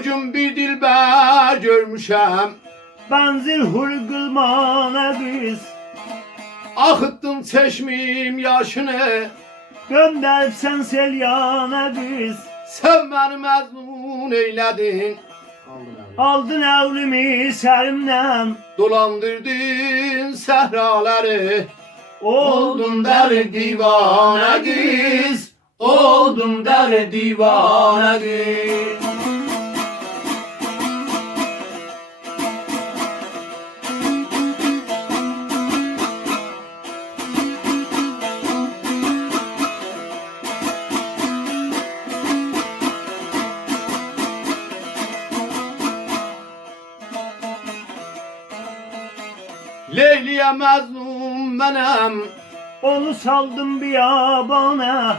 Bugün bir dilber görmüşəm, Benzir hurgulmana kız. axıtdın çeşmim yaşını. Göndersen sel yana kız. Sen məni məzmun eylədin, Aldın evlimi serimden. dolandırdın səhraları. Oldum der divane kız, oldum der divane kız. Leyliye məzlum mənəm, Onu saldım biyabana.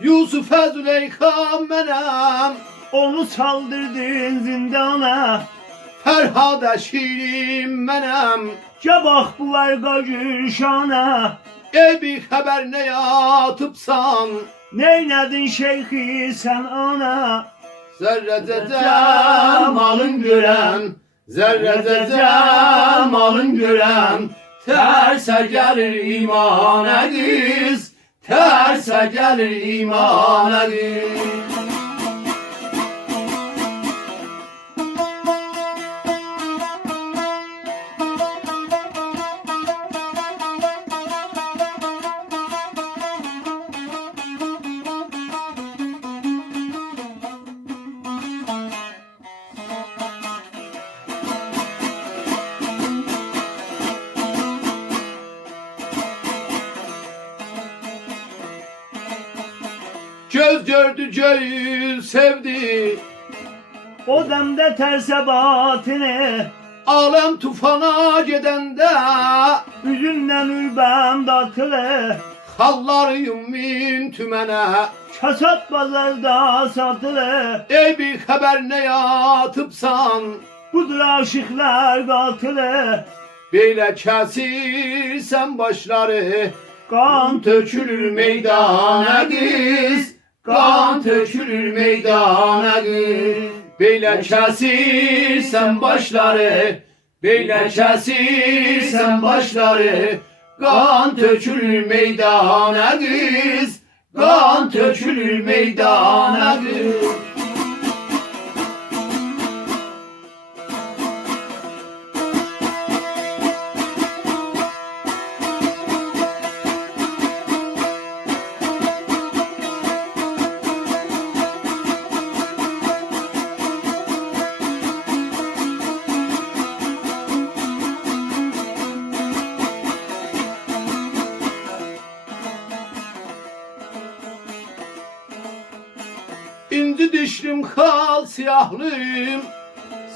Yusuf'e Züleyxa mənəm, Onu saldırdın zindana. Ferhada şirim mənəm. Cabah bu verga gülşana. Ey bir xəbər nə yatıbsan, Neynedin şeyhi sen ana. zərrəcə malın görəm, zərrəcə malın görəm. Tərsə gəlir imana qız, tərsə gəlir imana qız. Göz gördü gönül sevdi, O demde terse batini. alem tufana gedəndə Üzünden ülbem datılı. xallarıyım min tümənə. Kasap pazarda satılı. Ey bir xəbər nə yatıbsan, Budur aşıklar katılı. belə kəsirsən başları. Kan Tökülür meydana qız, qan tökülür meydana qız. Belə kəsirsən başları, belə kəsirsən başları. Qan tökülür meydana qız, qan tökülür meydana qız. İnci dişlim kal siyahlım,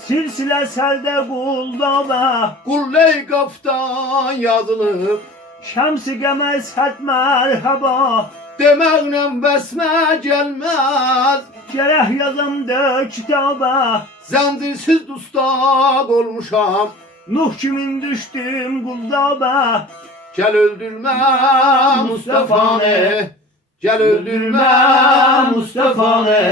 silsile selde kuldaba. Qulley qaftan yazılıb. Şemsi gemel set merhaba. Deməklə bəsmə gəlməz, Cereh yazımdı kitaba. zəncirsiz dustaq olmuşam. Nuh kimin düştüm kuldaba. Gəl öldürmə Mustafanı, gəl öldürmə Mustafanı.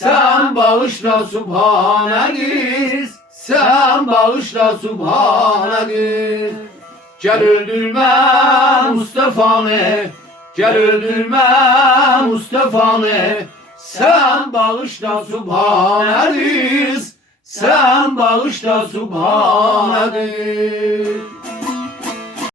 Sən bağışla Subhanə qız, sən bağışla Subhanə qız. Gəl öldürmə Mustafanı, gəl öldürmə Mustafanı. Sən bağışla Subhanə qız, sən bağışla Subhanə qız.